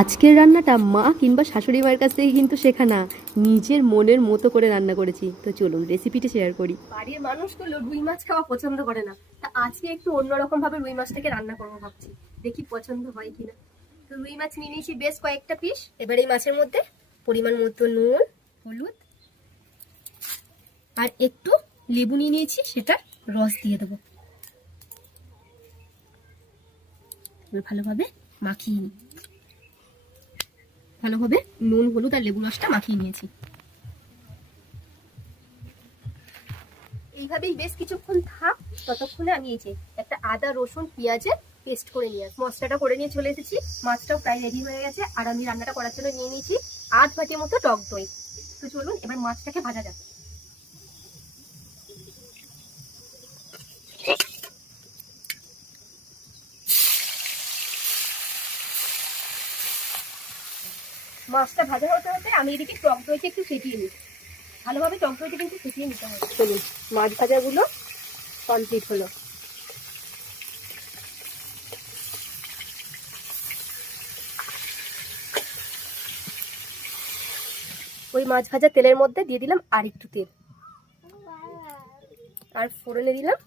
আজকের রান্নাটা মা কিংবা শাশুড়ি মায়ের কাছ থেকে কিন্তু শেখা না, নিজের মনের মতো করে রান্না করেছি। তো চলুন রেসিপিটা শেয়ার করি। বাড়ির মানুষগুলো রুই মাছ খাওয়া পছন্দ করে না, তা আজকে একটু অন্যরকম ভাবে রুই মাছটাকে রান্না করবো ভাবছি, দেখি পছন্দ হয় কিনা। তো রুই মাছ নিয়ে নিয়েছি বেশ কয়েকটা পিস। এবার এই মাছের মধ্যে পরিমাণ মতো নুন, হলুদ আর একটু লেবু নিয়ে নিয়েছি, সেটা রস দিয়ে দেবো। ভালোভাবে মাখিয়ে নিই। ভালোভাবে নুন, হলুদ আর লেবু রসটা মাখিয়ে নিয়েছি। এইভাবেই বেশ কিছুক্ষণ থাক, ততক্ষণে আমি এই যে একটা আদা, রসুন, পেঁয়াজের পেস্ট করে নিয়ে মশলাটা করে নিয়ে চলে এসেছি। মাছটাও প্রায় রেডি হয়ে গেছে, আর আমি রান্নাটা করার জন্য নিয়ে নিয়েছি আধ বাটির মতো টক দই। তো চলুন এবার মাছটাকে ভাজা যাক। মাছটা ভাজা হতে হতে আমি এদিকে টক দইকে একটু ফেটিয়ে নিই। ভালোভাবে টক দইটা কিন্তু ফেটিয়ে নিতে হবে। চলুন, মাছ ভাজাগুলো কমপ্লিট হলো। ওই মাছ ভাজা তেলের মধ্যে দিয়ে দিলাম আর একটু তেল, আর ফোড়নে দিলাম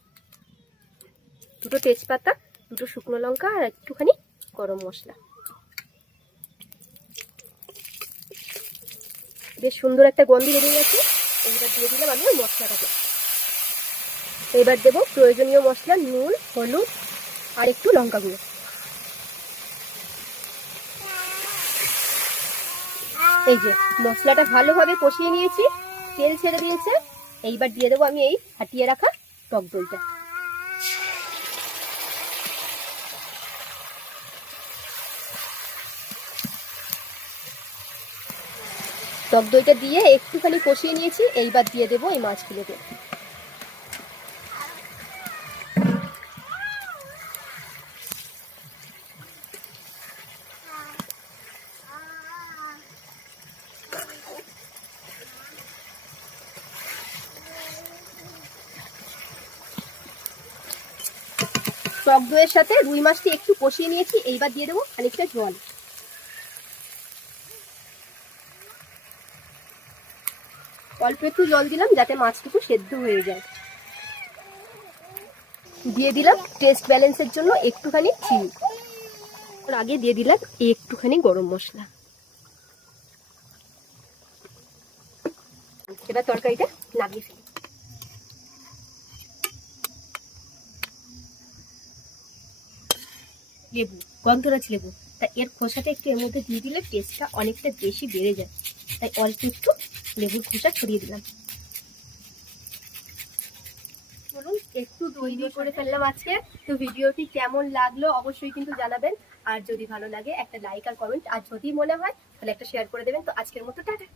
দুটো তেজপাতা, দুটো শুকনো লঙ্কা আর একটুখানি গরম মশলা। বেশ সুন্দর একটা গন্ধ বেরিয়ে গেছে। এবার দিয়ে দিলাম আমি ওই মশলাটাকে। এবার দেবো প্রয়োজনীয় মশলা, নুন, হলুদ আর একটু লঙ্কা গুঁড়ো। এই যে মশলাটা ভালোভাবে কষিয়ে নিয়েছি, তেল ছেড়ে দিয়েছে। এইবার দিয়ে দেবো আমি এই ফাটিয়ে রাখা টক দইটা। টক দইটা দিয়ে একটুখানি কষিয়ে নিয়েছি, এইবার দিয়ে দেবো এই মাছগুলোকে। টক দইয়ের সাথে রুই মাছটি একটু কষিয়ে নিয়েছি, এইবার দিয়ে দেবো খানিকটা জল। অল্প একটু জল দিলাম যাতে মাছটুকু সেদ্ধ হয়ে যায়। দিয়ে দিলাম টেস্ট ব্যালেন্সের জন্য একটুখানি চিনি। ওর আগে দিয়ে দিলাম একটুখানি গরম মশলা। এবার তরকারিটা নামিয়ে ফেলি। লেবু, গন্ধরাজ লেবু, তা এর খোসাটা একটু এর মধ্যে দিয়ে দিলে টেস্টটা অনেকটা বেশি বেড়ে যায়, তাই অল্প একটু লেবুর খোসা ছড়িয়ে দিলাম। চলুন একটু তৈরি করে ফেললাম আজকে। তো ভিডিওটি কেমন লাগলো অবশ্যই কিন্তু জানাবেন, আর যদি ভালো লাগে একটা লাইক আর কমেন্ট, আর যদি মনে হয় তাহলে একটা শেয়ার করে দেবেন। তো আজকের মতো টাটা।